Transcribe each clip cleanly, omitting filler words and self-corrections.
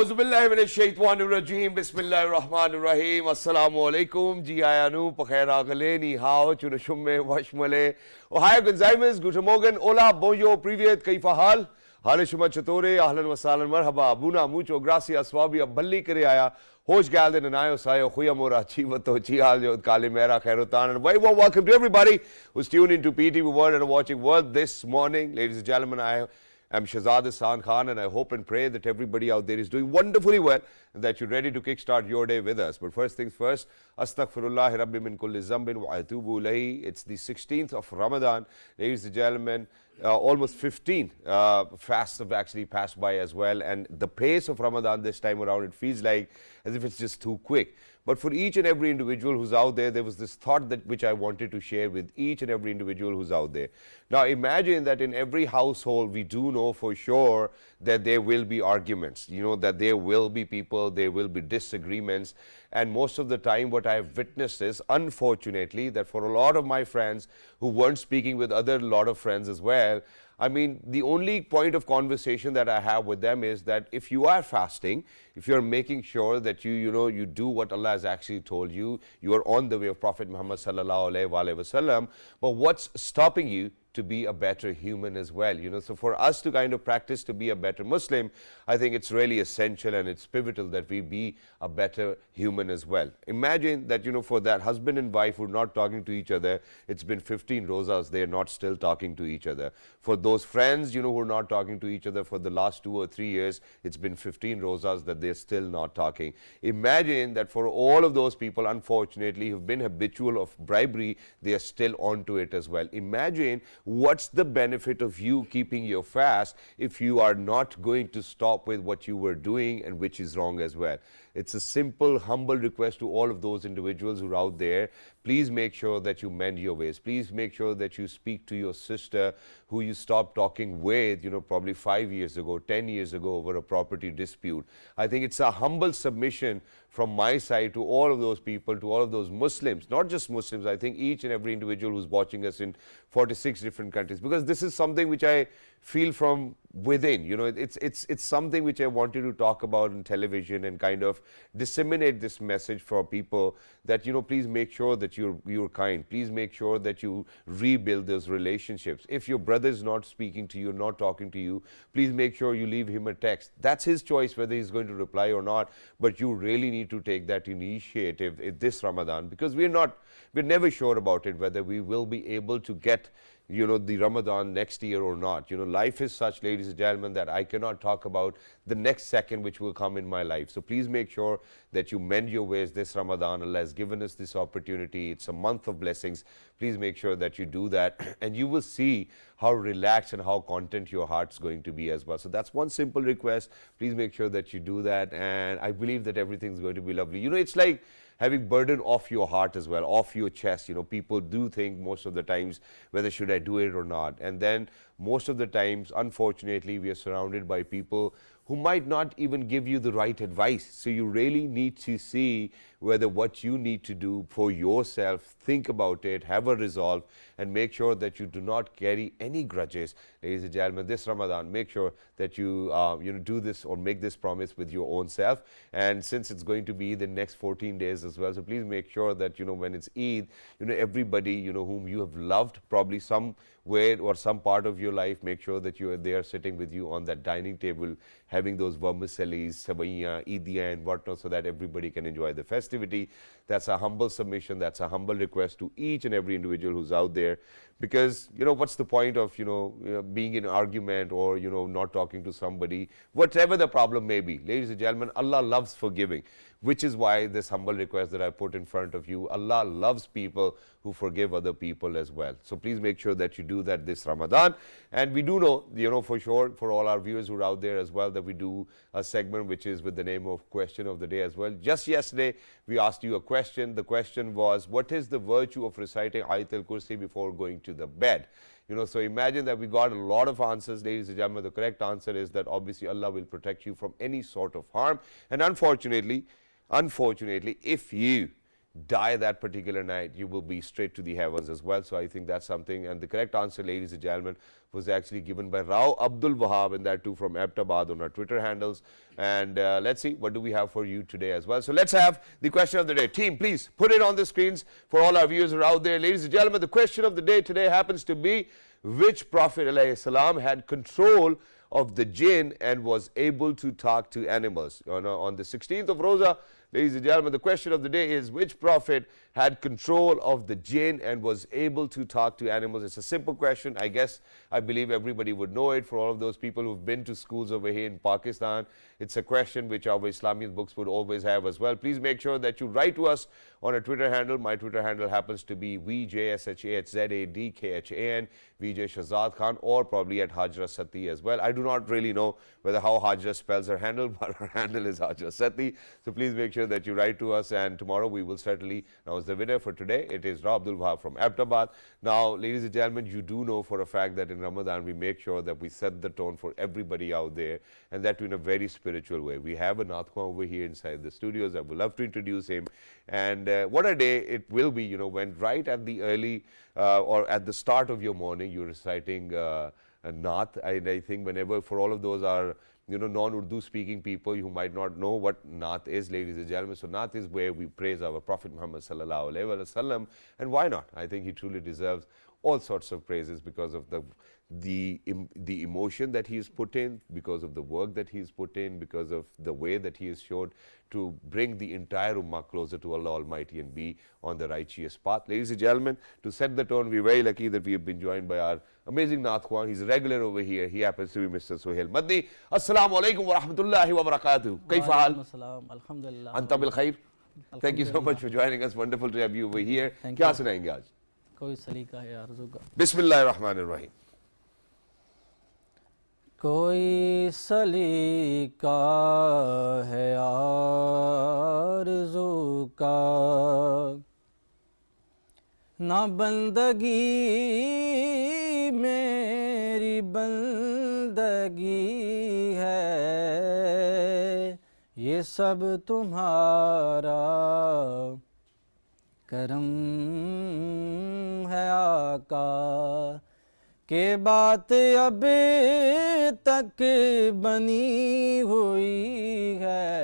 Auzubillahiminash-shaytanir-rajim. Bismillahir-rahmanir-rahim. Assalamualaikum. Ji ayanu, pakhair ni hao, chunashumme, washmale. Ohio Gonzaimes, guten Morgen, hola, bonjour, privet, kaifa hal? Hale shuma chatore, ahlan wa sahlan, marhaba, abuna, mucho, gracias, wabi, balli kare aya. Hosh galden and ayo sayo, khuyamora, chivato, chihaljo, kalimera, khairutan. And very warm welcome to everybody who's tuned into PTV World and watching World this morning. Ladies and gentlemen, I'm Shahzad Hassan Khan, and I hope and pray that everybody out there is doing wonderfully well and that you're ready to kickstart your day with us. But first things first, Astaghfirullah Rabbi min kulli zambin wa atubu ilayhi. It's the 16th of Ramadan. Ladies and gentlemen, almost 15 fasts have actually passed by as well. And the pace of Ramadan this time around, it feels like as if it's just too quick. But for each and every individual who's out there was this thought that which I wanted to share with each and every individual who's out there. Now imagine that in every household we do know for sure that there will be arguments, that there will be people, there will be disagreements. And most of the time what I have witnessed is, unfortunately, that for a lot of my friends who weren't speaking with other lot of friends as well, I mean, the only point of conversation that I have with them is that if you are fasting, if you're making sure that you do what Allah has actually told you, you are on the way of Prophet Muhammad sallallahu alaihi wasallam, but what's stopping you to be a better human as well? So for us to kind of practice to be a better Muslim, I think it's really essential and it's pivotal that we be a better human as well. Imagine that, for that husband and wife who are not talking to each other, it's been 15 rozas, they're not still talking to each other. For those friends, who are not talking to each other for the last 2 or 3 years, it's been 15 rozas that they're still not talking. Imagine that for all of those people, unfortunately, who've been habitual of bribery, they are still onto it as well. Imagine what's the benefit of you keeping your fast if you are not going to stop with what you were doing and which is wrong as well. It's a simple, humble request to all of those individuals who are out there. Please make sure that you mend your ways. Please make sure that you speak to your sister who you stopped talking with, probably 5 years ago, 10 years ago over a property dispute. I think it's a humble submission from my side to all of those people, to all of those Muslims, not just Muslims, I think each and every individual who's watching us in 46 different countries, because this is something which I feel from within. It's something which I wanted to talk about on television and kind of disseminate this message for people that, please make sure that you're kind. Please make sure that you rebuild those relationships. If your brother is not speaking to you, not talking to you, please make sure you leave him a text. That's his choice whether he's going to reply or not, but you really need to take that initiative this Ramadan, because we're never sure about it whether we will be able to get the Ramadan next year or not. Life is such, ladies and gentlemen, that I cannot talk about the next second which will come in my life. So please make sure that you mend your ways this Ramadan. Allah has given us this opportunity. It's a month of blessings. Please make sure that you do that, and you will see how relaxed and how content your heart's going to be as well. So that's one simple request. Please make sure that you do that, and I believe that everything's going to be lovely. It's like having burden off your heart as well, off your chest. People do think most of the times whether should I do it or not. And then most of the times, unfortunately, we are surrounded by people who might not even give you the right advice. So you really need to see whether what you need to do for yourself, think about it, have a resolve, and make sure that you do not carry any grudges. Ladies and gentlemen, this Ramadan, make sure that you do this or make this promise with your own self. And since it's going to be the next 14 days as well, so please make sure that when it's Eid, everybody whom you have loved, probably some way or some part of your life, make sure that they are sitting with you on that dining table, having those vermicellis, savaiya, idiya and whatnot, so that everybody can enjoy the festivity. That's a humble submission. That's a humble request to each and every individual who's out there. Because, what's the point of, being in an argument or, not talking to somebody, whatever the problem may be. Ladies and gentlemen, Allah loves forgiving, which is why this humble request that I put in front of you. Allah loves people who forgive other people as well. So please make sure that you do that this Ramadan. And we do know, for sure, for all our viewers who are out there as well, that we do a segment which is with the name of Question of the Day as well. Just yesterday, we asked you a question. The question was, what is the virtue of reciting Ayatul Kursi before going to the bed? So imagine that we got a lot of answers, ladies and gentlemen. The correct answer is that obviously Allah will protect you from any sort of harm. And unfortunately, if you die that particular night, you will be straight to the heavens as well. So I think that's something. And the correct answer, ladies and gentlemen, was actually given by Rao Abdul Wahab, and that too from Abbottabad on our Twitter handles. And let's see, what do we have for you today as well. So let's have the question of the day. Team, please put it on the screens for all our viewers who are out there. Ladies and gentlemen, the question of the day today happens to be, which Prophet ﷺ had control of the jinn and was able to talk to animals? On the 16th of Rosa, ladies and gentlemen, the question of the day is, which Prophet had control of the jinn and was able to talk to animals? It's a simple question. I believe everybody would know it. For all of those people who've been to schools over here in Pakistan, it's a question which our Islamic books would always have as well. Please make sure that you write to us on a Twitter handle. My Twitter handle happens to be VJSHAHZADKHAN, VJ Shahzad Khan, or probably at Hajra Sati as well. I do not really know whether how Hajra spells her handle, but her handle is Hajra Sati. So please make sure that you write to us, and tomorrow we will certainly announce the winner for today. It is Rao Abdul Wahab from Abbottabad. Now, ladies and gentlemen, you do know for a fact that in Ramadan we make sure that we set the tone for everybody out there, and that in a very spiritual way. We have a Naat Khan over here inside the studios. I would love to introduce him. And what a day it will be, when right at the early or at the start of your morning you're reciting a Naat. I think whenever, for all of those are non-Urdu speaking people who might not know what Naat is, ladies and gentlemen. So Naat is where we praise our Prophet Muhammad sallallahu alaihi wasallam, and why not? I think he truly deserves all sorts of praises because of the emotion that he has put in, because of the work that he has put in, because of the way that he has showed to bring the entire Ummah closer to Allah Almighty and be on the righteous path. Ladies and gentlemen, to set the tone, we're very lucky that we have been joined by our amazing Naat Khan. He's a regular over here. He happens to be Mr. Suhail Madni. Assalamu alaikum wa rahmatullahi wa barakatuh. Kaifa hal? Alhamdulillah. Anta bil khair. Thank you so much for joining us. Wonderful to have you over here. Kya sunayenge aaj? کوئی سلیقہ ہے آرزو کا. بسم اللہ الرحمن الرحیم. کوئی سلیقہ ہے آرزو کا، نہ بندگی میری بندگی ہے، یہ سب تمہارا کرم ہے آقا، کہ بات اب تک بنی ہوئی ہے،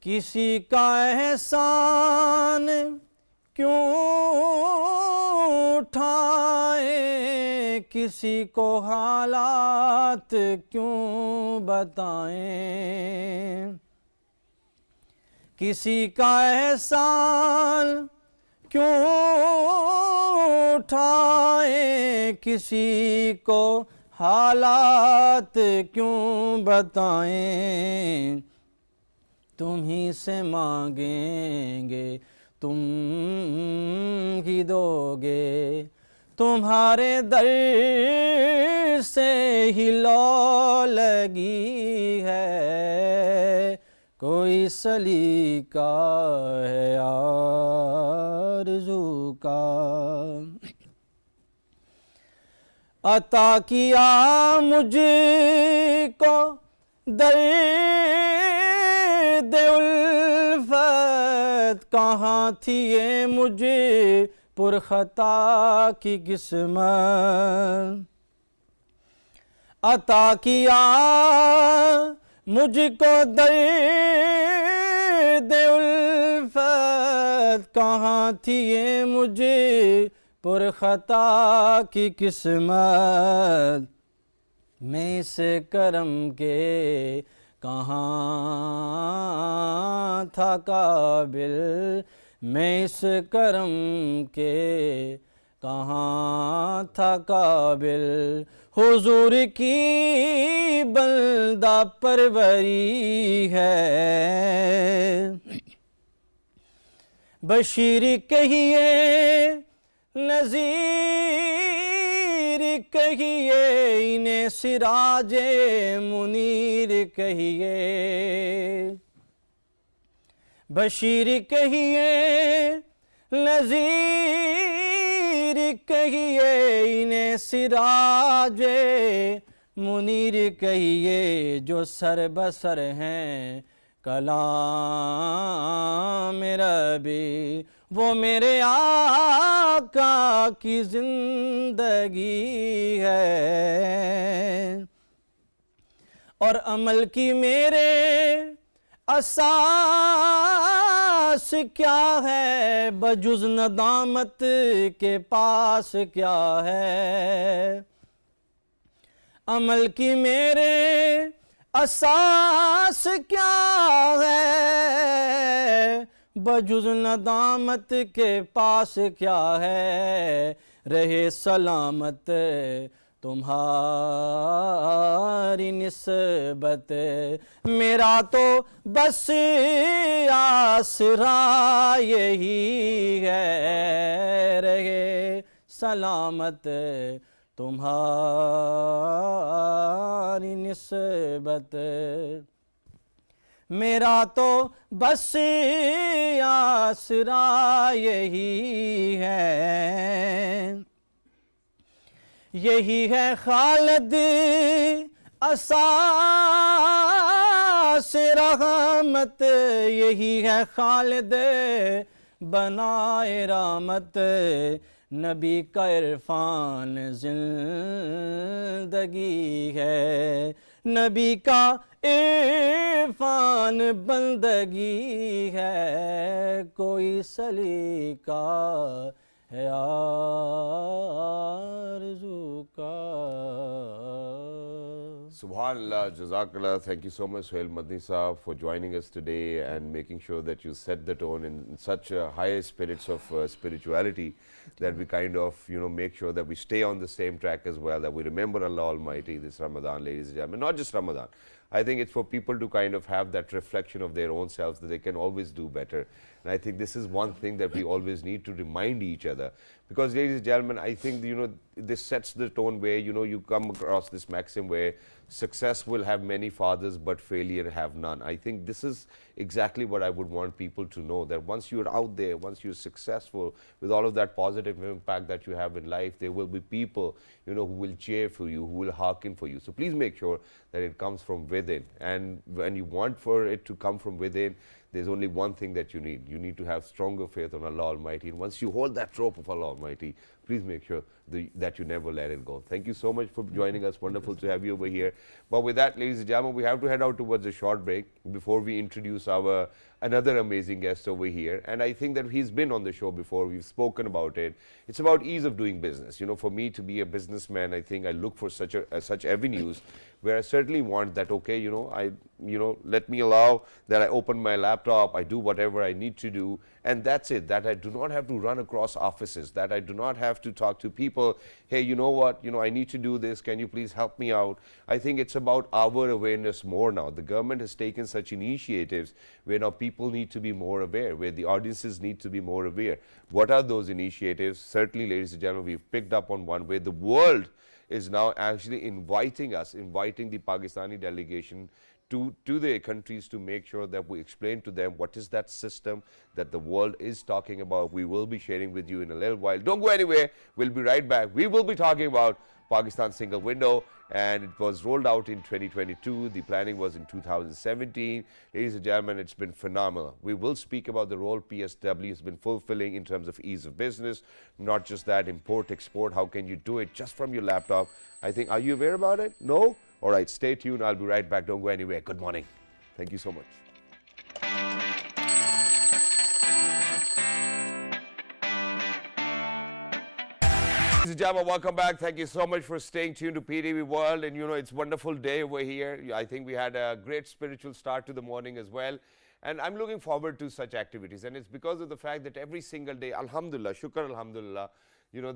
کسی کا احسان کیوں اٹھائیں، کسی کو حالات کیوں بتائیں، کسی کا احسان کیوں اٹھائیں، کسی کو حالات کیوں بتائیں، تم ہی سے مانگیں گے تم ہی دو گے، تمہارے در سے ہی لو لگی ہے، کوئی سلیقہ ہے آرزو کا، عطا کیا مجھ کو درد الفت، کہاں تھی یہ مجھے پرخطا کی قسمت، عطا کیا مجھ کو درد الفت، کہاں تھی یہ مجھے پرخطا کی قسمت، میں اس کرم کے کہاں تھا قابل، میں اس کرم کے کہاں تھا قابل، حضور کی بندہ پروری ہے، بشیر کہیے نذیر کہیے، انہیں سراج منیر کہیے، بشیر کہیے نذیر کہیے، انہیں سراج منیر کہیے، جو سر بسر ہیں कलाम रबी, वो मेरे आका की जिंदगी है। और अमल की मेरे असास क्या है, बजुज़ नदामत के पास क्या है। अमल की मेरे असास क्या है, बजुज़ नदामत के पास क्या है। रहे सलामत तुम्हारी निस्बत, मेरा तो बस आसरा यही है। रहे सलामत तुम्हारी निस्बत, मेरा तो बस आसरा यही है। यही है खालिद असास रहमत, यही है खालिद बनाए रहमत। नबी का इरफान जिंदगी है, नबी का इरफान बंदगी है। कोई सलीका है आरज़ू का। Subhanallah, Jazakallah. Thank you so much, Sohail Madni Saab, for joining us today and making sure that you set the tone in such high spirits of spirituality that we kind of, make sure that we stay on the same track as well, that we remember Allah Almighty this Ramadan, ladies and gentlemen. Not just Ramadan. I think it's for people to kind of have that reflection of their own selves, that they can always do better. And I think this is one thing that we always need to remind each other. Because, ladies and gentlemen, I think, this sets the tone where, you come across this maxim where success will have many fathers, but failure have none. I think this is exactly what I would want people to know, that once you're out there, once you're successful, with all of that positive impact that you have in life, there will be people, who will cheer for you, who will hearken for you. So please make sure that it comes from within. And when you want for it to come from within, there's only one thing that you need. You need to have stronger faith on Allah Almighty. And once you hold that rope of Allah Almighty, please make sure that you never let it go. Thank you so much for joining us. Wonderful to have you over here. But with that, ladies and gentlemen, we have to head out towards a short break before we introduce our another amazing guest over here. And I think that he's been on the show before. We've spoken about it. It's about ease of doing business. For me to be a businessman, I think I look for such avenues where I certainly want that, okay, let me allow that I open my laptop, I do whatever I need to do, and that's it, that I do not have to run across offices, that I do not have to talk to people, hey, you know what, I need to do this, can you please help me out? I think it's about our awareness more now. The government has taken such initiatives where now people need to be more aware, where the audiences need to be more aware. What are those initiatives? Certainly, ladies and gentlemen, we've picked up on one where the world is now actually inviting the Pakistani delegation to their countries to make sure that we explain to them what is that system that the world is talking about. We will be sharing with you in a little while. Don't go anywhere. We'll be right back. We will be talking about Pakistan single window, and it was rolled out in 2022. The planning was in 2017. Ladies and gentlemen, it's been phenomenal. We will speak about the role PSW has been fulfilling in terms of ease of business. Not just that, import, export, how can you do it just from your laptop? I think, are you aware about it? No? All right, stay tuned. I'll be right back. Don't go anywhere. Good morning. Thank you so much. Ladies and gentlemen, welcome back. Thank you so much for staying tuned to PTV World. And it's a wonderful day over here. I think we had a great spiritual start to the morning as well. And I'm looking forward to such activities. And it's because of the fact that every single day, alhamdulillah, shukr alhamdulillah,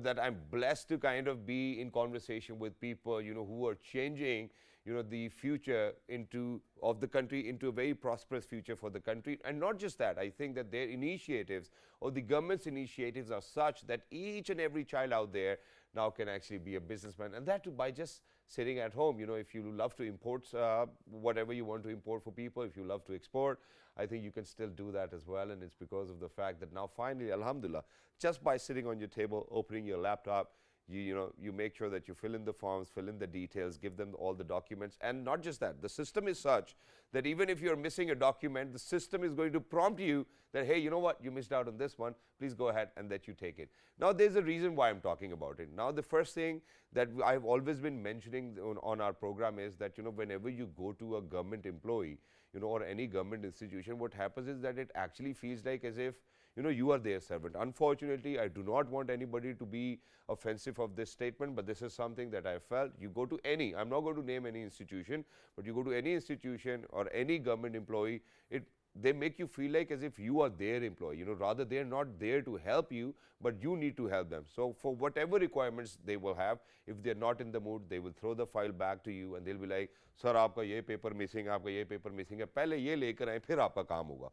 that I'm blessed to kind of be in conversation with people, who are changing, the future of the country into a very prosperous future for the country. And not just that, I think that their initiatives or the government's initiatives are such that each and every child out there now can actually be a businessman, and that too by just sitting at home. If you love to import whatever you want to import for people, if you love to export, I think you can still do that as well. And it's because of the fact that now finally, alhamdulillah, just by sitting on your table, opening your laptop, You make sure that you fill in the forms, fill in the details, give them all the documents. And not just that, the system is such that even if you're missing a document, the system is going to prompt you that, hey, you know what, you missed out on this one, please go ahead and that you take it. Now, there's a reason why I'm talking about it. Now, the first thing that I've always been mentioning on our program is that, whenever you go to a government employee, or any government institution, what happens is that it actually feels like as if, you are their servant. Unfortunately, I do not want anybody to be offensive of this statement, but this is something that I felt. You go to any, I'm not going to name any institution, but you go to any institution or any government employee, they make you feel like as if you are their employee, rather they're not there to help you, but you need to help them. So for whatever requirements they will have, if they're not in the mood, they will throw the file back to you and they'll be like, sir, aapka ye paper missing, aapka ye paper missing hai, pehle ye lekar aaye, phir aapka kaam hoga.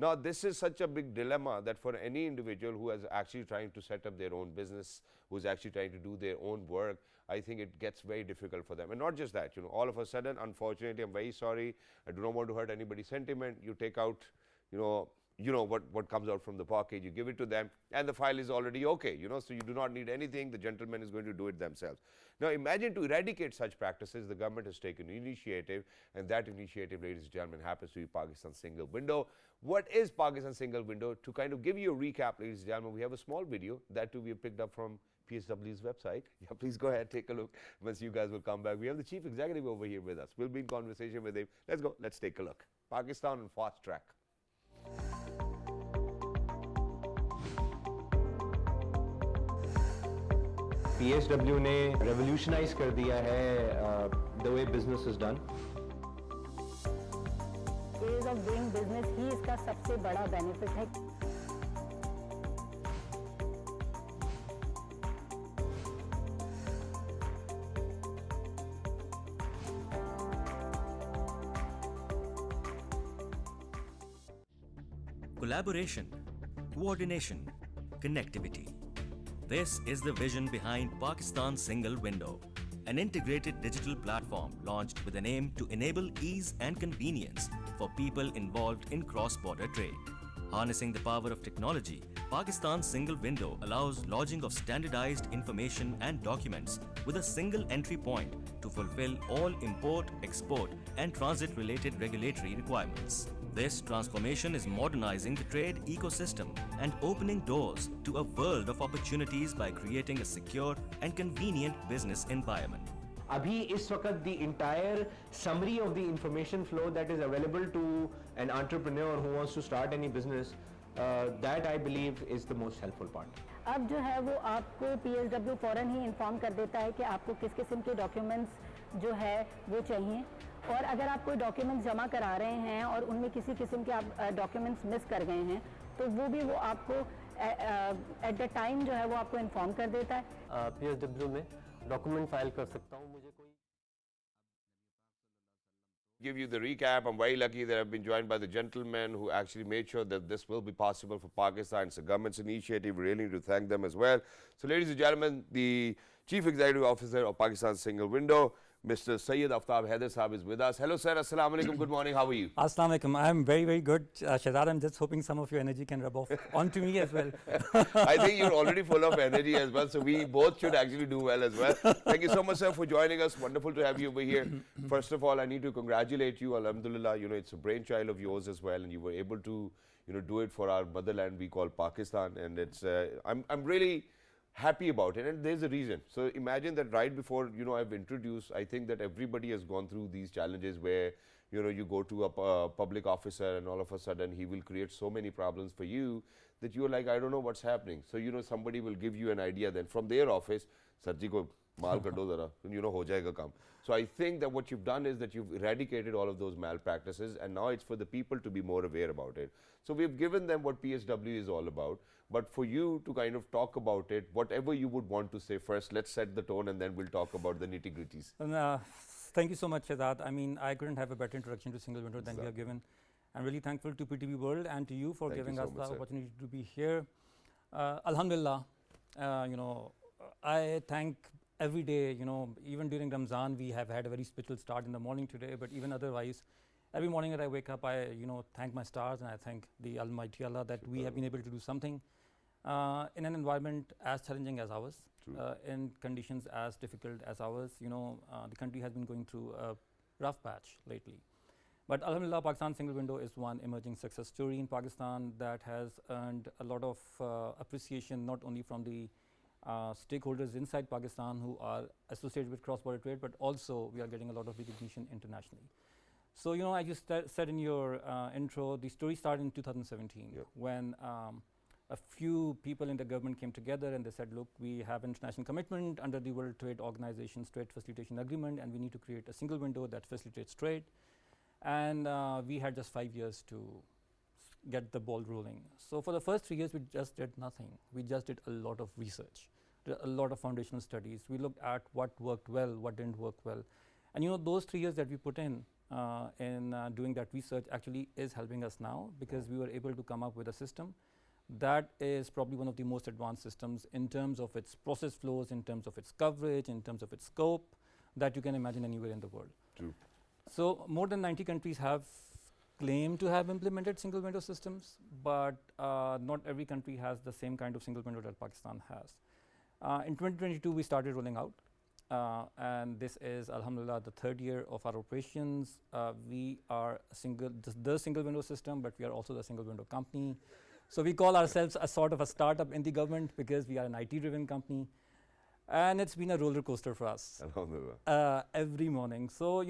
Now, this is such a big dilemma that for any individual who is actually trying to set up their own business, who is actually trying to do their own work, I think it gets very difficult for them. And not just that, all of a sudden, unfortunately, I'm very sorry, I do not want to hurt anybody's sentiment, you take out, what comes out from the pocket, you give it to them, and the file is already okay, so you do not need anything, the gentleman is going to do it themselves. Now, imagine to eradicate such practices, the government has taken initiative, and that initiative, ladies and gentlemen, happens to be Pakistan Single Window. What is Pakistan Single Window? To kind of give you a recap, ladies and gentlemen, we have a small video that too we have picked up from PSW's website. Yeah, please go ahead, take a look. Once you guys will come back, we have the chief executive over here with us. We'll be in conversation with him. Let's go, let's take a look. Pakistan on fast track. PSW ने revolutionize कर दिया है the way business is done. Ease of doing business ही इसका सबसे बड़ा benefit है. Collaboration, coordination, connectivity. This is the vision behind Pakistan Single Window, an integrated digital platform launched with an aim to enable ease and convenience for people involved in cross-border trade. Harnessing the power of technology, Pakistan Single Window allows lodging of standardized information and documents with a single entry point to fulfill all import, export, and transit-related regulatory requirements. This transformation is modernizing the trade ecosystem and opening doors to a world of opportunities by creating a secure and convenient business environment. अभी इस वक्त the entire summary of the information flow that is available to an entrepreneur who wants to start any business, that I believe is the most helpful part. अब जो है वो आपको PSW फौरन ही inform कर देता है कि आपको किस किस्म के डॉक्यूमेंट्स जो है वो चाहिए, और अगर आप कोई डॉक्यूमेंट्स जमा करा रहे हैं और उनमें किसी किस्म के आप डॉक्यूमेंट्स मिस कर गए हैं तो वो भी वो आपको एट द टाइम जो है वो आपको इन्फॉर्म कर देता है. PSW में डॉक्यूमेंट फाइल कर सकता हूँ. मुझे कोई Give you the recap. I'm very lucky that I've been joined by the gentleman who actually made sure that this will be possible for Pakistan. It's a government's initiative. We really need to thank them as well. So, ladies and gentlemen, the Chief Executive Officer of Pakistan Single Window, Mr. Syed Aftab Haider Saab is with us. Hello, sir. Assalamu alaikum. Good morning. How are you? Assalamu alaikum. I'm very, very good. Shahzad, I'm just hoping some of your energy can rub off onto me as well. I think you're already full of energy as well, so we both should actually do well as well. Thank you so much, sir, for joining us. Wonderful to have you over here. First of all, I need to congratulate you. Alhamdulillah, it's a brainchild of yours as well, and you were able to, do it for our motherland we call Pakistan, and it's, I'm really happy about it, and there's a reason. So imagine that right before, I've introduced, I think that everybody has gone through these challenges where, you go to a public officer and all of a sudden he will create so many problems for you that you're like, I don't know what's happening. So, somebody will give you an idea then from their office, Sarji ko maal kar do zara, ho jayega kaam. So I think that what you've done is that you've eradicated all of those malpractices, and now it's for the people to be more aware about it. So we've given them what PSW is all about, but for you to kind of talk about it, whatever you would want to say first, let's set the tone and then we'll talk about the nitty-gritties. Thank you so much, Shahzad. I mean, I couldn't have a better introduction to Single Window than you have given. I'm really thankful to PTV World and to you for giving us the opportunity to be here. Alhamdulillah, I thank every day, even during Ramzan, we have had a very spiritual start in the morning today, but even otherwise, every morning that I wake up, I, thank my stars and I thank the Almighty Allah that we have been able to do something. in an environment as challenging as ours, in conditions as difficult as ours. The country has been going through a rough patch lately. But Alhamdulillah, Pakistan single window is one emerging success story in Pakistan that has earned a lot of appreciation, not only from the stakeholders inside Pakistan who are associated with cross-border trade, but also we are getting a lot of recognition internationally. So, as you said in your intro, the story started in 2017 when a few people in the government came together and they said, look, we have international commitment under the World Trade Organization's Trade Facilitation Agreement, and we need to create a single window that facilitates trade. And we had just 5 years to get the ball rolling. So for the first 3 years, we just did nothing. We just did a lot of research, a lot of foundational studies. We looked at what worked well, what didn't work well. And those 3 years that we put in doing that research actually is helping us now, because we were able to come up with a system that is probably one of the most advanced systems in terms of its process flows, in terms of its coverage, in terms of its scope, that you can imagine anywhere in the world. True. So more than 90 countries have claimed to have implemented single window systems, but not every country has the same kind of single window that Pakistan has. In 2022, we started rolling out, and this is, alhamdulillah, the third year of our operations. We are the single window system, but we are also the single window company. So we call ourselves a sort of a startup in the government because we are an IT-driven company. And it's been a roller coaster for us. Alhamdulillah. Every morning. So,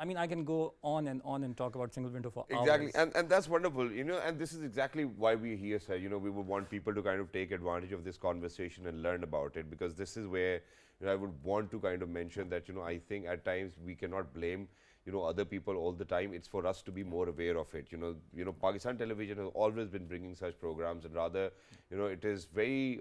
I can go on and talk about single window for hours. Exactly, and that's wonderful, and this is exactly why we're here, sir. We would want people to kind of take advantage of this conversation and learn about it, because this is where I would want to kind of mention that, I think at times we cannot blame other people all the time. It's for us to be more aware of it. Pakistan television has always been bringing such programs, and rather, it is very,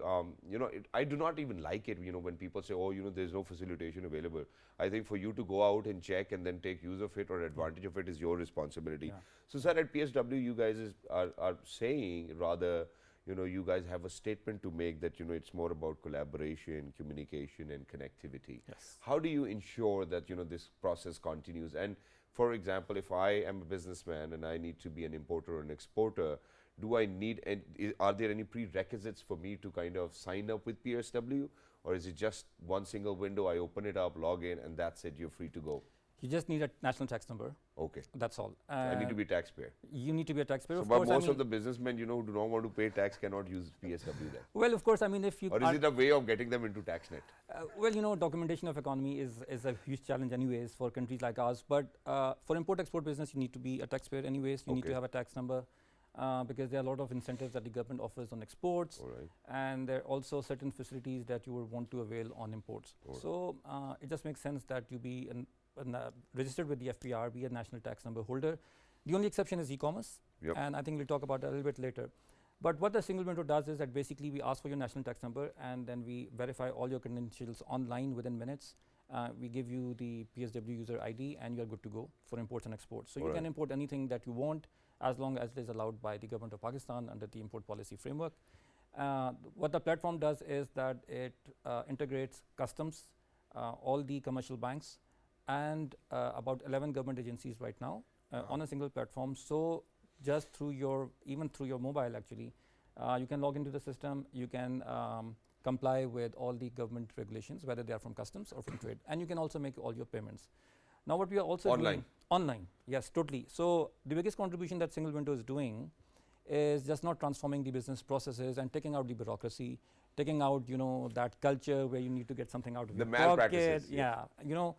I do not even like it, when people say, oh, there's no facilitation available. I think for you to go out and check and then take use of it or advantage of it is your responsibility. So, sir, at PSW, you guys are saying rather, you guys have a statement to make that, it's more about collaboration, communication, and connectivity. Yes. How do you ensure that, this process continues? And for example, if I am a businessman and I need to be an importer or an exporter, do I need, and are there any prerequisites for me to kind of sign up with PSW? Or is it just one single window, I open it up, log in, and that's it, you're free to go? You just need a national tax number. Okay. That's all. I need to be a taxpayer. You need to be a taxpayer. So, of but course, most of the businessmen, who do not want to pay tax cannot use PSW then. Well, of course, if you... Or is it a way of getting them into TaxNet? Well, documentation of economy is a huge challenge anyways for countries like ours. But for import-export business, you need to be a taxpayer anyways. You need to have a tax number because there are a lot of incentives that the government offers on exports. And there are also certain facilities that you would want to avail on imports. So it just makes sense that you be registered with the FPR, be a national tax number holder. The only exception is e-commerce, and I think we'll talk about that a little bit later. But what the single window does is that basically we ask for your national tax number, and then we verify all your credentials online within minutes. We give you the PSW user ID, and you're good to go for imports and exports. So you can import anything that you want as long as it is allowed by the government of Pakistan under the import policy framework. What the platform does is that it integrates customs, all the commercial banks, and about 11 government agencies right now on a single platform. So just even through your mobile actually, you can log into the system, you can comply with all the government regulations, whether they are from customs or from trade, and you can also make all your payments. Now what we are also doing online, yes, totally. So the biggest contribution that single window is doing is just not transforming the business processes and taking out the bureaucracy, taking out that culture where you need to get something out of the your malpractices, pocket.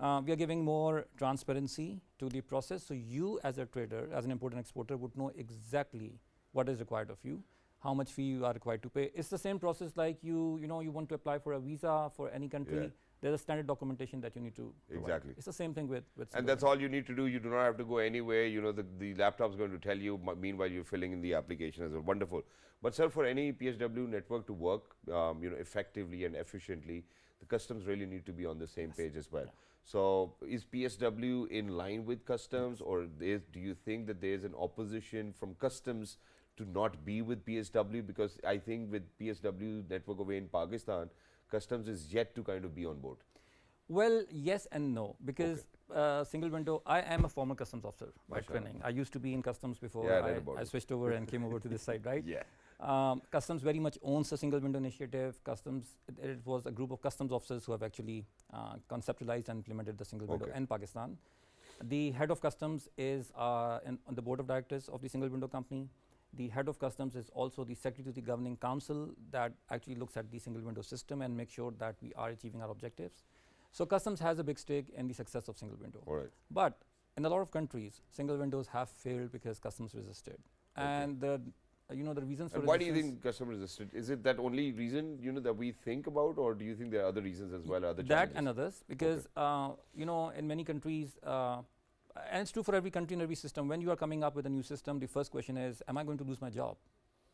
We are giving more transparency to the process, so you as a trader, as an importer and exporter, would know exactly what is required of you, how much fee you are required to pay. It's the same process like you want to apply for a visa for any country. There's a standard documentation that you need to provide. Exactly. It's the same thing with and that's all you need to do. You do not have to go anywhere. The laptop's going to tell you, meanwhile you're filling in the application as well. Wonderful. But sir, for any PSW network to work effectively and efficiently, the customs really need to be on the same page as well. So is PSW in line with customs, or do you think that there's an opposition from customs to not be with PSW? Because I think with PSW network away in Pakistan, customs is yet to kind of be on board. Well, yes and no, because single window, I am a former customs officer by training. I used to be in customs before I switched over and came over to this side, right? Customs very much owns the single window initiative. It was a group of customs officers who have actually conceptualized and implemented the single window in Pakistan. The head of customs is on the board of directors of the single window company. The head of customs is also the secretary to the governing council that actually looks at the single window system and makes sure that we are achieving our objectives. So customs has a big stake in the success of single window. But in a lot of countries, single windows have failed because customs resisted. And the reasons for why do you think customs resisted? Is it that only reason that we think about, or do you think there are other reasons as well, other challenges? That and others, because in many countries, and it's true for every country and every system, when you are coming up with a new system, the first question is, am I going to lose my job?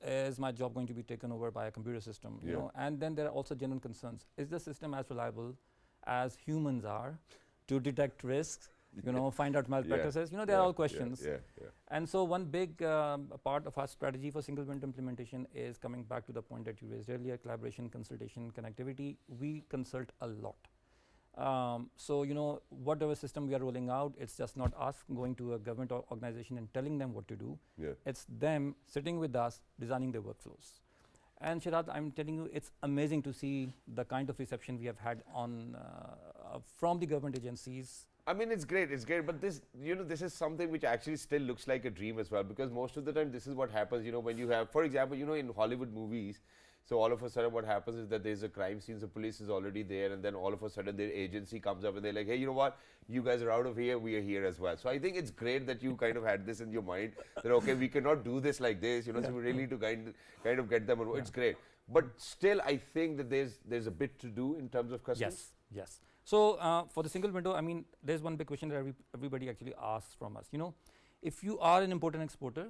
Is my job going to be taken over by a computer system? You know? And then there are also genuine concerns. Is the system as reliable as humans are to detect risks, find out malpractices? There are all questions. And so one big part of our strategy for single window implementation is coming back to the point that you raised earlier: collaboration, consultation, connectivity. We consult a lot. So whatever system we are rolling out, it's just not us going to a government organization and telling them what to do. It's them sitting with us, designing their workflows. And Shirad, I'm telling you, it's amazing to see the kind of reception we have had on from the government agencies. I mean, it's great, but this, this is something which actually still looks like a dream as well, because most of the time this is what happens, when you have, for example, in Hollywood movies, so all of a sudden what happens is that there's a crime scene, the police is already there, and then all of a sudden their agency comes up and they're like, hey, you know what, you guys are out of here, we are here as well. So I think it's great that you kind of had this in your mind, that okay, we cannot do this like this, so we really need to kind of get them on. It's great. But still, I think that there's a bit to do in terms of customs. Yes. So for the single window, I mean, there's one big question that everybody actually asks from us. If you are an importer and exporter,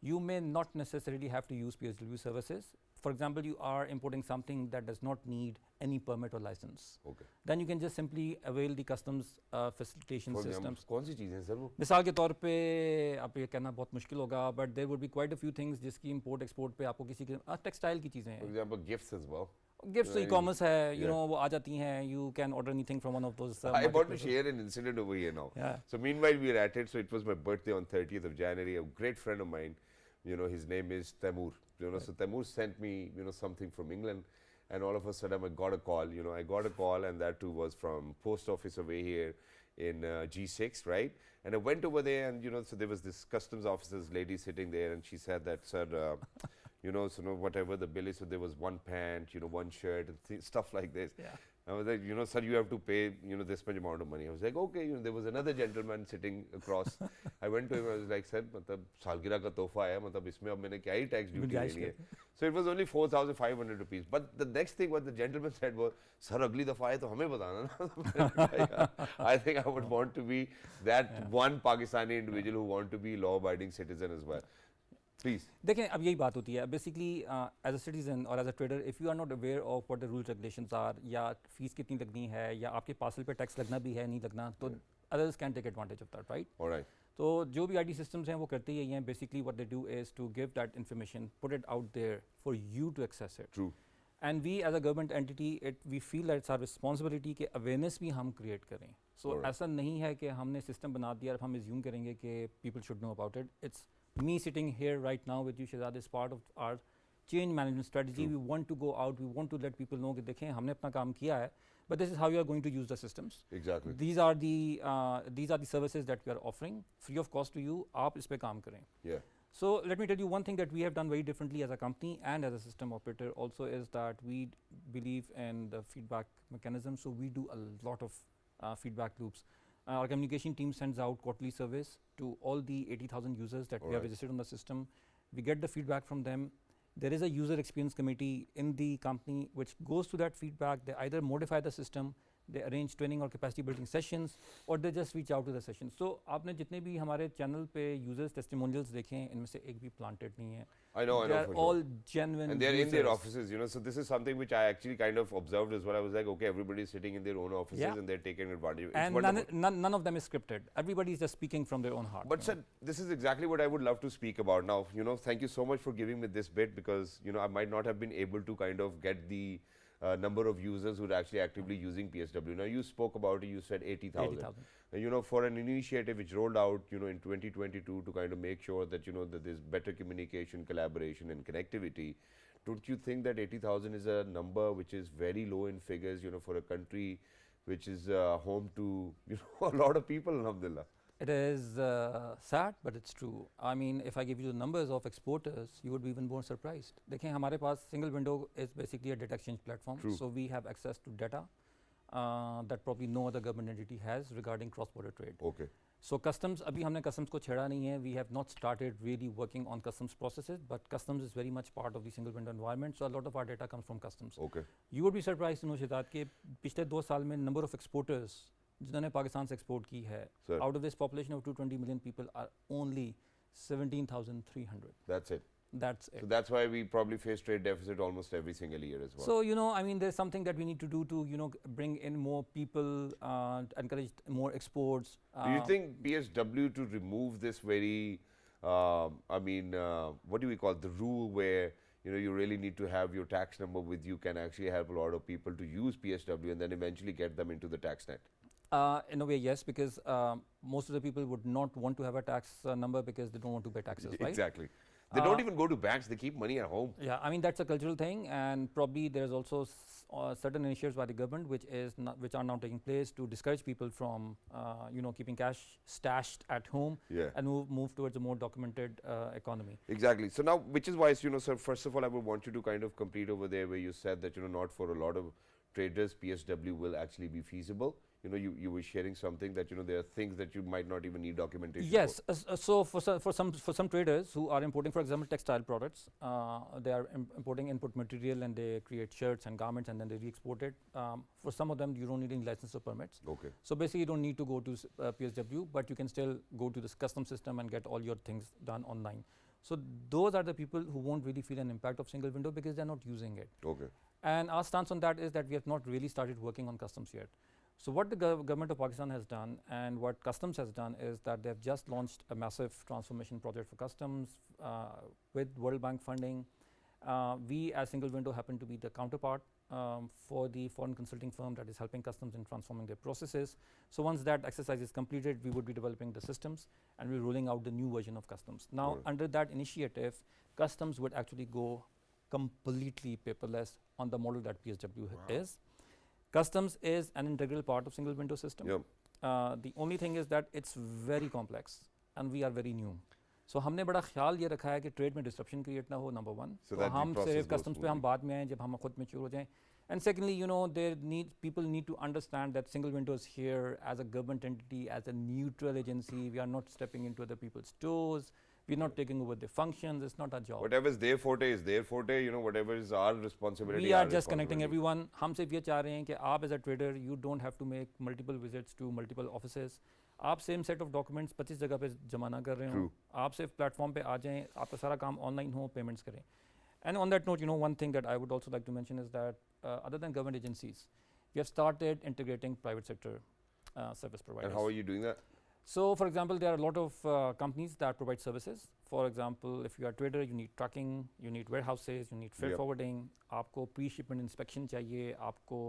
you may not necessarily have to use PSW services. For example, you are importing something that does not need any permit or license. Then you can just simply avail the customs facilitation systems. कौन सी चीजें हैं sir वो? मिसाल के तौर पे आप ये कहना बहुत मुश्किल होगा, but there would be quite a few things जिसकी import export पे आपको किसी के textile की चीजें हैं. For example, gifts as well. Gifts, e-commerce है, वो आ जाती हैं. You can order anything from one of those. I want to share an incident over here now. So meanwhile we are at it. So it was my birthday on 30th of January. A great friend of mine, his name is Taimur. So Taimur sent me, something from England, and all of a sudden I got a call. I got a call, and that too was from post office over here in G6, right? And I went over there, and so there was this customs officer's lady sitting there, and she said that, sir, whatever the bill is, so there was one pant, one shirt, and stuff like this. I was like, sir, you have to pay, this much amount of money. I was like, okay. There was another gentleman sitting across. I went to him. I was like, sir, सालगिरह का तोहफा है, इसमें अब मैंने क्या ही tax duty लेनी है? So it was only 4,500 rupees. But the next thing what the gentleman said was, sir, अगली दफा आए तो हमें बताना ना. I think I would want to be that one Pakistani individual who want to be law-abiding citizen as well. Please. देखें, अब यही बात होती है. Basically, as a citizen or as a trader, if you are not aware of what the rules regulations are, या fees कितनी लगनी है, या आपके पार्सल पे टैक्स लगना भी है नहीं लगना, तो others can take advantage of that, right? All right. तो जो भी IT systems हैं वो करते ही हैं. Basically, what they do is to give that information, put it out there for you to access it. True. And we as a government entity, we feel that it's our responsibility कि awareness भी हम create करें. So ऐसा नहीं है कि हमने system बना दिया और हम assume करेंगे कि people should know about it. It's me sitting here right now with you, Shehzad, is part of our change management strategy. We want to go out, we want to let people know कि देखें हमने अपना काम किया है, but this is how you are going to use the systems. Exactly. These are the services that we are offering free of cost to you. आप इस पे काम करें. Yeah. So let me tell you one thing that we have done very differently as a company and as a system operator also is that we believe in the feedback mechanism. So we do a lot of feedback loops. Our communication team sends out quarterly surveys to all the 80,000 users that we have registered on the system. We get the feedback from them. There is a user experience committee in the company which goes to that feedback. They either modify the system, they arrange training or capacity building sessions, or they just reach out to the sessions. So आपने जितने भी हमारे channel पे users testimonials देखे हैं, इनमें से एक भी planted नहीं है. I know. They are all genuine. And they are in their offices, So this is something which I actually kind of observed as well. I was like, okay, everybody is sitting in their own offices and they're taking advantage. And none of them is scripted. Everybody is just speaking from their own heart. But sir, this is exactly what I would love to speak about now. Thank you so much for giving me this bit because I might not have been able to kind of get the number of users who are actually actively using PSW. Now you spoke about it, you said 80,000. 80,000. You know, for an initiative which rolled out, you know, in 2022 to kind of make sure that, you know, that there's better communication, collaboration and connectivity, don't you think that 80,000 is a number which is very low in figures, you know, for a country which is home to, you know, a lot of people, alhamdulillah? It is sad, but it's true. I mean, if I give you the numbers of exporters, you would be even more surprised. देखें हमारे पास single window is basically a data exchange platform. True. So we have access to data that probably no other government entity has regarding cross-border trade. Okay. So customs, अभी हमने customs को छेड़ा नहीं है. We have not started really working on customs processes, but customs is very much part of the single window environment. So a lot of our data comes from customs. Okay. You would be surprised to know Shehzad कि पिछले 2 साल में number of exporters जिन्होंने पाकिस्तान से export की है, Sir. out of this population of 220 million people are only 17,300. That's it. That's it. So that's why we probably face trade deficit almost every single year as well. So, you know, I mean, there's something that we need to do to, you know, bring in more people, encourage more exports. Do you think PSW to remove this very, what do we call it, the rule where, you know, you really need to have your tax number with you can actually help a lot of people to use PSW and then eventually get them into the tax net? In a way, yes, because most of the people would not want to have a tax number because they don't want to pay taxes, right? Exactly. They don't even go to banks, they keep money at home. Yeah, I mean, that's a cultural thing, and probably there's also certain initiatives by the government which are now taking place to discourage people from, you know, keeping cash stashed at home and move towards a more documented economy. Exactly. So now, which is why, you know, sir, first of all, I would want you to kind of complete over there where you said that, you know, not for a lot of traders, PSW will actually be feasible. You know, you were sharing something that, you know, there are things that you might not even need documentation yes, for. so for some traders who are importing, for example, textile products, they are importing input material and they create shirts and garments and then they re-export it. For some of them, you don't need any license or permits. Okay. So basically, you don't need to go to PSW, but you can still go to this custom system and get all your things done online. So those are the people who won't really feel an impact of single window because they're not using it. Okay. And our stance on that is that we have not really started working on customs yet. So what the government of Pakistan has done and what customs has done is that they've just launched a massive transformation project for customs with World Bank funding. We as Single Window happen to be the counterpart for the foreign consulting firm that is helping customs in transforming their processes. So once that exercise is completed, we would be developing the systems and we're rolling out the new version of customs. Now, under that initiative, customs would actually go completely paperless on the model that PSW is. Customs is an integral part of single window system. The only thing is that it's very complex and we are very new. So हमने बड़ा ख्याल ये रखा है कि trade में disruption create ना हो, नंबर वन. तो हम सिर्फ कस्टम्स पे हम बाद में आएँ जब हम खुद मैच्योर हो जाएं. And secondly, you know, people need to understand that single window is here as a government entity, as a neutral agency. We are not stepping into other people's toes. We're not taking over their functions. It's not our job. Whatever is their forte is their forte. You know, whatever is our responsibility. We are just connecting everyone. हम सिर्फ ये चाह रहे हैं कि आप as a trader, you don't have to make multiple visits to multiple offices. आप same set of documents 25 जगह पे जमा ना कर रहे हो. आप सिर्फ प्लेटफॉर्म पे आ जाएं, आपका सारा काम ऑनलाइन हो, पेमेंट्स करें. And on that note, you know, one thing that I would also like to mention is that other than government agencies, we have started integrating private sector service providers. And how are you doing that? So, for example, there are a lot of companies that provide services. For example, if you are a trader, you need trucking, you need warehouses, you need freight forwarding, आपको pre-shipment inspection चाहिए, आपको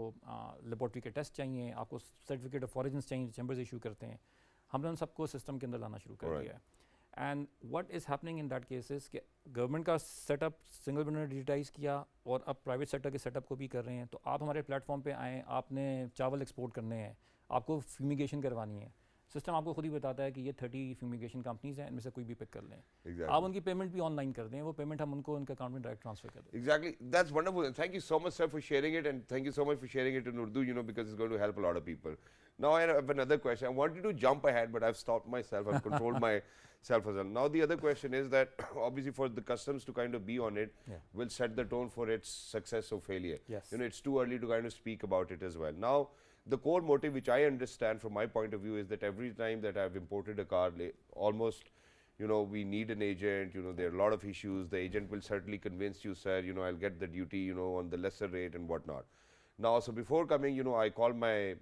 laboratory के test चाहिए, आपको certificate of origins चाहिए, chambers issue करते हैं. हमने उन सबको system के अंदर लाना शुरू कर दिया है. And what is happening in that case is कि government का setup single window digitize किया और अब private sector के setup को भी कर रहे हैं. तो आप हमारे platform पे आएँ, आपने चावल export करने हैं, आपको fumigation करवानी है. सिस्टम आपको खुद ही बताता है कि ये 30 फ्यूमिगेशन कंपनीज हैं, इनमें से कोई भी पिक कर लें. आप उनकी पेमेंट भी ऑनलाइन कर दें, वो पेमेंट हम उनको उनके अकाउंट में डायरेक्ट ट्रांसफर कर दें. Exactly, that's wonderful, and thank you so much, sir, for sharing it, and thank you so much for sharing it in Urdu, you know, because it's going to help a lot of people. Now I have another question. I wanted to jump ahead, but I've stopped myself. I've controlled myself as well. Now the other question is that obviously for the customs to kind of be on it will set the tone for its success or failure. Yes. You know, it's too early to kind of speak about it as well. Now, the core motive, which I understand from my point of view, is that every time that I've imported a car, almost, you know, we need an agent, you know, there are a lot of issues. The agent will certainly convince you, sir, you know, I'll get the duty, you know, on the lesser rate and whatnot. Now, so before coming, you know, I called my,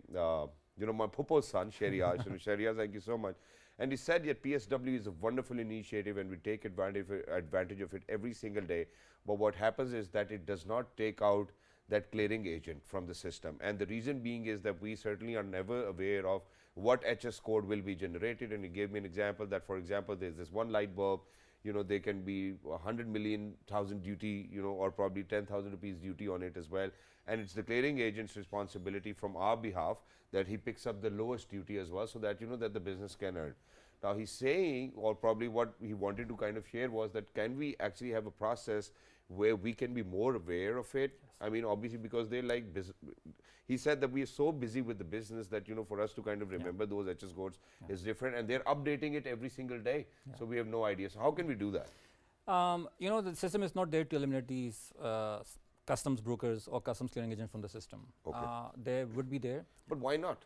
you know, my Pupo's son, Shariaz. You know, Shariaz, thank you so much. And he said that PSW is a wonderful initiative and we take advantage of it every single day. But what happens is that it does not take out that clearing agent from the system. And the reason being is that we certainly are never aware of what HS code will be generated. And you gave me an example that, for example, there's this one light bulb, you know, there can be 100 million thousand duty, you know, or probably 10,000 rupees duty on it as well. And it's the clearing agent's responsibility from our behalf that he picks up the lowest duty as well, so that, you know, that the business can earn. Now he's saying, or probably what he wanted to kind of share was that can we actually have a process where we can be more aware of it? Yes. I mean, obviously, because they like, he said that we are so busy with the business that, you know, for us to kind of remember those HS codes is different, and they're updating it every single day. So we have no idea. So how can we do that? You know, the system is not there to eliminate these customs brokers or customs clearing agents from the system. They would be there. But why not?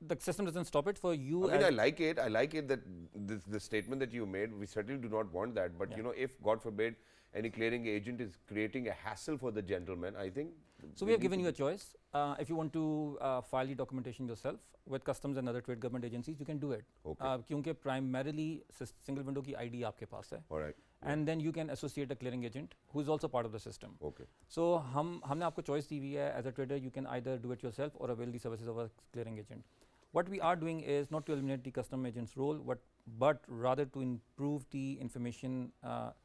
The system doesn't stop it for you. I mean, I like it that the statement that you made, we certainly do not want that. But, you know, if, God forbid, any clearing agent is creating a hassle for the gentleman, I think. So we have given you a choice. If you want to file the documentation yourself with customs and other trade government agencies, you can do it. Because primarily single window ki ID aapke paas hai. All right. And then you can associate a clearing agent who is also part of the system. Okay. So हमने आपको choice दी हुई है, as a trader you can either do it yourself or avail the services of a clearing agent. What we are doing is not to eliminate the custom agent's role, but rather to improve the information,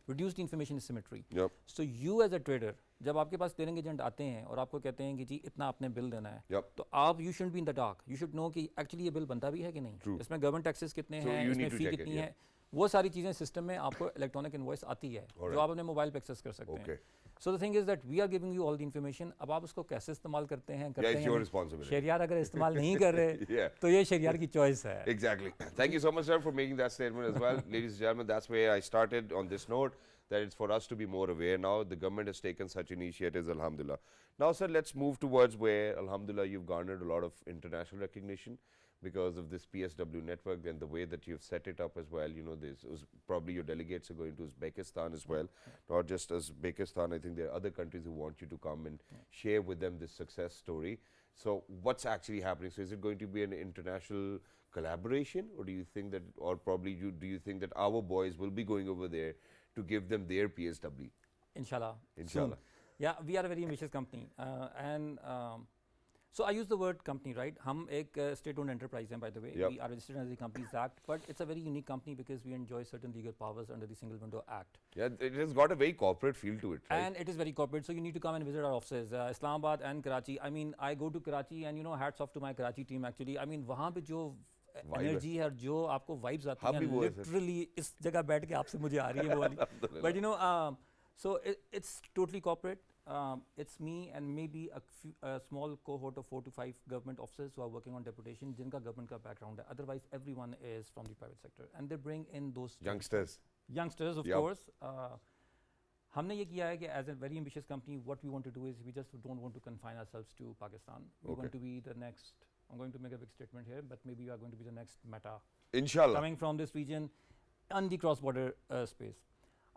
reduce the information asymmetry. Yep. So you as a trader, जब आपके पास clearing agent आते हैं और आपको कहते हैं कि जी इतना आपने बिल देना है, तो आप you shouldn't be in the dark. You should know कि actually ये बिल बनता भी है कि नहीं, इसमें government taxes कितने हैं, इसमें fee कितनी है, वो सारी चीज़ें सिस्टम में आपको इलेक्ट्रॉनिक इनवॉइस आती है जो आप अपने मोबाइल पे एक्सेस कर सकते हैं. So the thing is that we are giving you all the information. अब आप उसको कैसे इस्तेमाल करते हैं शरियार अगर इस्तेमाल नहीं कर रहे तो ये शरियार की चॉइस है. Exactly. Thank you so much, sir, for making that statement as well. Ladies and gentlemen, that's where I started on this note, that it's for us to be more aware now. The government has taken such initiatives, alhamdulillah. Now, sir, let's move towards where, alhamdulillah, you've garnered a lot of international recognition because of this PSW network and the way that you've set it up as well. You know, this was probably your delegates are going to Uzbekistan as well, not just Uzbekistan. I think there are other countries who want you to come and share with them this success story. So what's actually happening? So is it going to be an international collaboration, or do you think that, or probably do you think that our boys will be going over there to give them their PSW? Inshallah. Inshallah. Yeah, we are a very ambitious company, so I use the word company, right? हम एक state-owned enterprise हैं, by the way. We are registered under the Companies Act, but it's a very unique company because we enjoy certain legal powers under the Single Window Act. Yeah, it has got a very corporate feel to it, right? And it is very corporate, so you need to come and visit our offices, Islamabad and Karachi. I mean, I go to Karachi and, you know, hats off to my Karachi team actually. I mean, वहाँ पे जो energy है और जो आपको vibes आती हैं, literally इस जगह बैठ के आपसे मुझे आ रही है वो वाली. But you know, so it's totally corporate. It's me and maybe a small cohort of 4 to 5 government officers who are working on deputation, जिनका government का background है. Otherwise, everyone is from the private sector, and they bring in those youngsters. Youngsters, of course. हमने ये किया है कि as a very ambitious company, what we want to do is we just don't want to confine ourselves to Pakistan. We're going to be the next. I'm going to make a big statement here, but maybe we are going to be the next Meta. Inshallah. Coming from this region, on the cross-border space.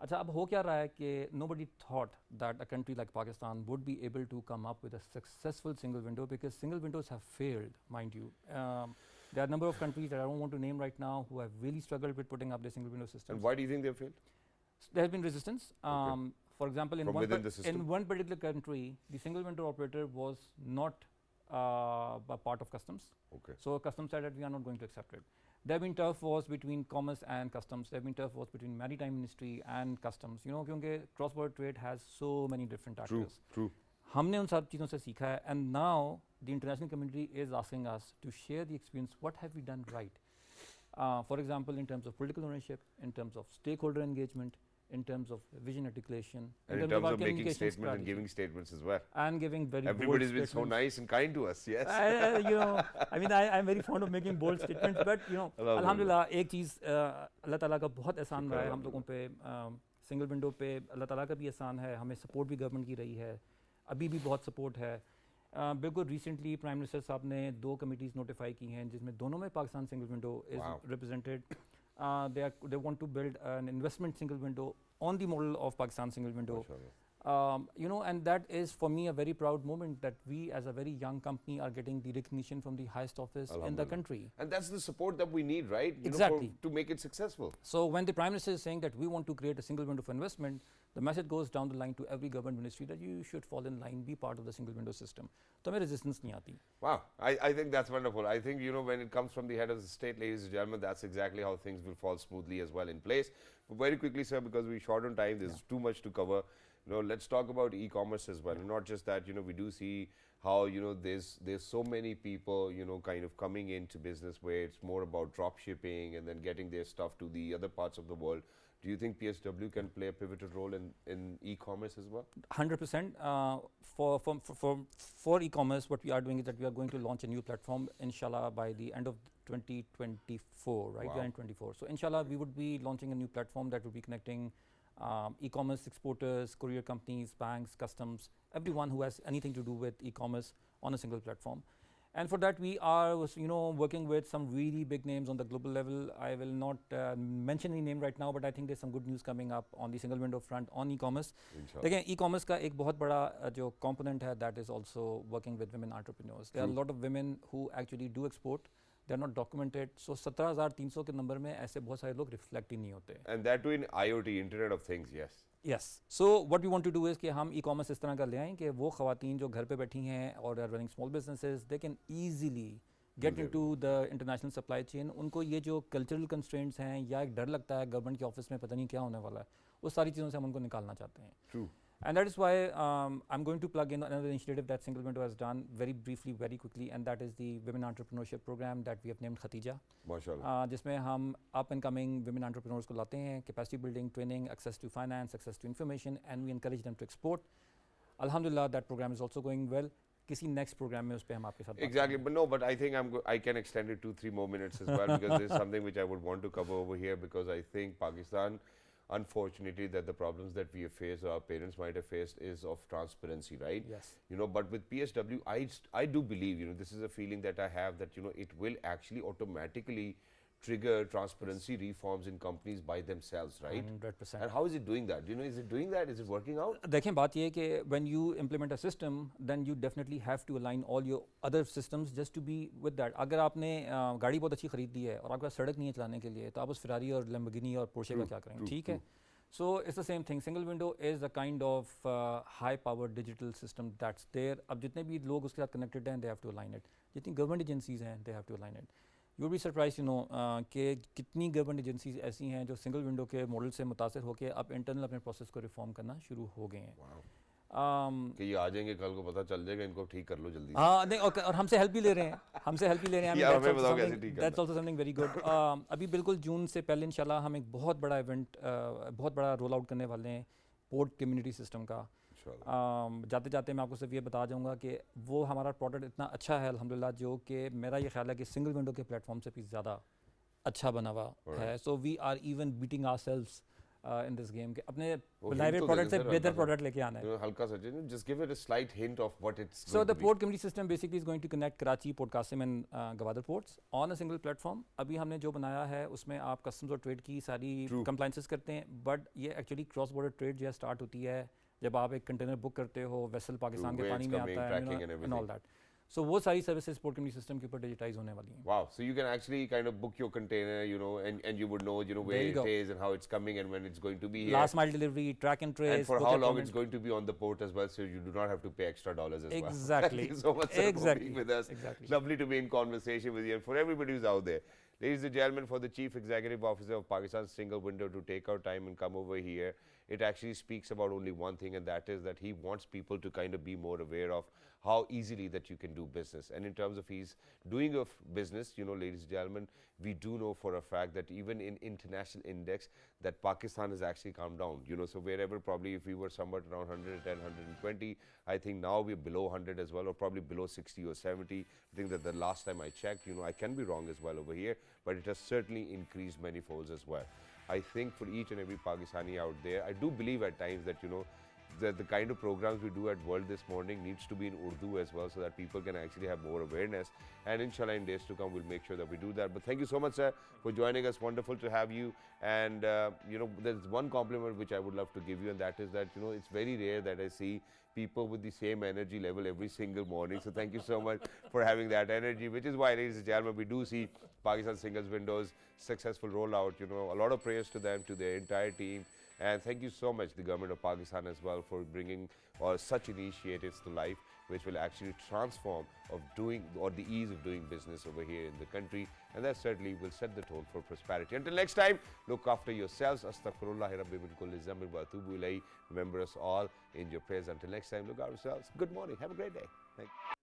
अच्छा, अब हो क्या रहा है कि nobody thought that a country like Pakistan would be able to come up with a successful single window, because single windows have failed, mind you. There are a number of countries that I don't want to name right now who have really struggled with putting up their single window systems. And why do you think they have failed? There has been resistance. For example, in one particular country, the single window operator was not a part of customs. So customs said that we are not going to accept it. There have been turf wars between commerce and customs. There have been turf wars between maritime ministry and customs. You know, because cross-border trade has so many different actors. True. हमने उन सब चीज़ों से सीखा है, and now the international community is asking us to share the experience. What have we done right? For example, in terms of political ownership, in terms of stakeholder engagement, in terms of vision articulation, and in terms of making statements and giving statements as well. And giving very Everybody's been so nice and kind to us, yes. You know, I mean, I'm very fond of making bold statements, but you know, Alhamdulillah, एक चीज़ अल्लाह ताला का बहुत एहसान रहा है हम लोगों पे, सिंगल विंडो पे अल्लाह ताला का भी एहसान है, हमें सपोर्ट भी गवर्नमेंट की रही है, अभी भी बहुत सपोर्ट है. बिल्कुल रिसेंटली प्राइम मिनिस्टर साहब ने 2 कमिटीज़ नोटिफाई की हैं जिसमें दोनों में Pakistan single window is represented. They want to build an investment single window on the model of Pakistan single window. You know, and that is for me a very proud moment that we as a very young company are getting the recognition from the highest office in the country. And that's the support that we need, right? Exactly. To make it successful. So when the Prime Minister is saying that we want to create a single window of investment, the message goes down the line to every government ministry that you should fall in line, be part of the single window system. तो हमें resistance नहीं आती. Wow, I think that's wonderful. I think, when it comes from the head of the state, ladies and gentlemen, that's exactly how things will fall smoothly as well in place. But very quickly, sir, because we're short on time, there's too much to cover. Let's talk about e-commerce as well. And not just that, we do see how, there's so many people, kind of coming into business where it's more about drop shipping and then getting their stuff to the other parts of the world. Do you think PSW can play a pivotal role in e-commerce as well? 100%. For e-commerce, what we are doing is that we are going to launch a new platform, inshallah, by the end of 2024, right? Wow. We are in 24. So, inshallah, we would be launching a new platform that would be connecting e-commerce exporters, courier companies, banks, customs, everyone who has anything to do with e-commerce on a single platform. And for that, we are, working with some really big names on the global level. I will not mention any name right now, but I think there's some good news coming up on the single window front on e-commerce. Again, e-commerce का एक बहुत बड़ा जो component है, that is also working with women entrepreneurs. There are a lot of women who actually do export. They are not documented. So 17,300 के number में ऐसे बहुत सारे लोग reflect ही नहीं होते. And that too in IoT, Internet of Things, yes. Yes. So what we want to do is कि हम e-commerce इस तरह का ले आएं कि वो ख़वातीन जो घर पे बैठी हैं और are running small businesses, they can easily get into the international supply chain. उनको ये जो cultural constraints हैं या एक डर लगता है गवर्नमेंट के ऑफिस में पता नहीं क्या होने वाला है, उस सारी चीज़ों से हम उनको निकालना चाहते हैं. True. And that is why I'm going to plug in another initiative that Single Window has done very briefly, very quickly, and that is the Women Entrepreneurship Program that we have named Khatija. MashaAllah. जिसमें हम up and coming women entrepreneurs को लाते हैं, capacity building, training, access to finance, access to information, and we encourage them to export. Alhamdulillah, that program is also going well. किसी next program में उस पे हम आपके साथ Exactly, but I think I can extend it 2-3 more minutes as well because there's something which I would want to cover over here because I think Pakistan, unfortunately, that the problems that we have faced or our parents might have faced is of transparency, right? Yes. But with PSW, I do believe, this is a feeling that I have that, it will actually automatically trigger transparency reforms in companies by themselves, right? 100%. And how is it doing that? Is it doing that? Is it working out? देखें बात ये है कि when you implement a system, then you definitely have to align all your other systems just to be with that. अगर आपने गाड़ी बहुत अच्छी खरीद ली है और आपके पास सड़क नहीं है चलाने के लिए, तो आप उस Ferrari और Lamborghini और Porsche का क्या करेंगे? ठीक है? So it's the same thing. Single window is a kind of high-powered digital system that's there. अब जितने भी लोग उसके साथ connected हैं, they have to align it. जितनी government agencies हैं, they have to align it. You'll be surprised, कि कितनी गवर्नमेंट एजेंसीज ऐसी हैं जो सिंगल विंडो के मॉडल से मुतासर होकर अब इंटरनल अपने प्रोसेस को रिफॉर्म करना शुरू हो गए हैं. कि ये आ जाएंगे कल को पता चल जाएगा इनको ठीक कर लो जल्दी. हाँ नहीं और हमसे हेल्प भी ले रहे हैं that's also something very good. अभी बिल्कुल जून से पहले इंशाल्लाह हम एक बहुत बड़ा इवेंट बहुत बड़ा रोल आउट करने वाले हैं पोर्ट कम्युनिटी सिस्टम का. जाते जाते मैं आपको सिर्फ ये बता जाऊंगा कि वो हमारा प्रोडक्ट इतना अच्छा है अल्हम्दुलिल्लाह जो कि मेरा ये ख्याल है कि सिंगल विंडो के प्लेटफॉर्म से भी ज़्यादा अच्छा बना हुआ है. So we are even beating ourselves in this game के अपने बनाए हुए प्रोडक्ट से बेहतर प्रोडक्ट लेके आना है. हल्का सा just give it a slight hint of what it's so the port community system basically is going to connect Karachi, Port Qasim and Gwadar ports on a single platform. अभी हमने जो बनाया है उसमें आप कस्टम्स और ट्रेड की सारी कंप्लाइंसेस करते हैं बट ये एक्चुअली क्रॉस बॉर्डर ट्रेड जो है स्टार्ट होती है जब आप एक कंटेनर बुक करते हो वेसल पाकिस्तान के पानी में आता है and all that. So वो सारी सर्विसेज पोर्ट कम्युनिटी सिस्टम के ऊपर डिजिटाइज होने वाली हैं. Wow, so you can actually kind of book your container, and you would know, where it is and how it's coming and when it's going to be here. Last mile delivery, track and trace. And for how long it's going to be on the port as well, so you do not have to pay extra dollars as well. Exactly. Thank you so much sir, for being with us. Exactly. Lovely to be in conversation with you and for everybody who's out there. Ladies and gentlemen, for the Chief Executive Officer of Pakistan's Single Window to take out time and come over here, it actually speaks about only one thing, and that is that he wants people to kind of be more aware of how easily that you can do business. And in terms of his doing of business, ladies and gentlemen, we do know for a fact that even in international index that Pakistan has actually come down. So wherever probably if we were somewhat around 110, 120, I think now we're below 100 as well, or probably below 60 or 70. I think that the last time I checked, I can be wrong as well over here, but it has certainly increased many folds as well. I think for each and every Pakistani out there, I do believe at times that, that the kind of programs we do at World this morning needs to be in Urdu as well, so that people can actually have more awareness. And inshallah, in days to come, we'll make sure that we do that. But thank you so much, sir, for joining us. Wonderful to have you. And you know, there's one compliment which I would love to give you, and that is that, you know, it's very rare that I see people with the same energy level every single morning. So thank you so much for having that energy, which is why, ladies and gentlemen, we do see Pakistan Singles Windows successful rollout. You know, a lot of prayers to them, to their entire team. And thank you so much, the government of Pakistan as well, for bringing such initiatives to life, which will actually transform of doing, or the ease of doing business over here in the country. And that certainly will set the tone for prosperity. Until next time, look after yourselves. Astaghfirullahi rabbi min kulli zambin wa atubu ilayhi. Remember us all in your prayers. Until next time, look after yourselves. Good morning. Have a great day. Thank you.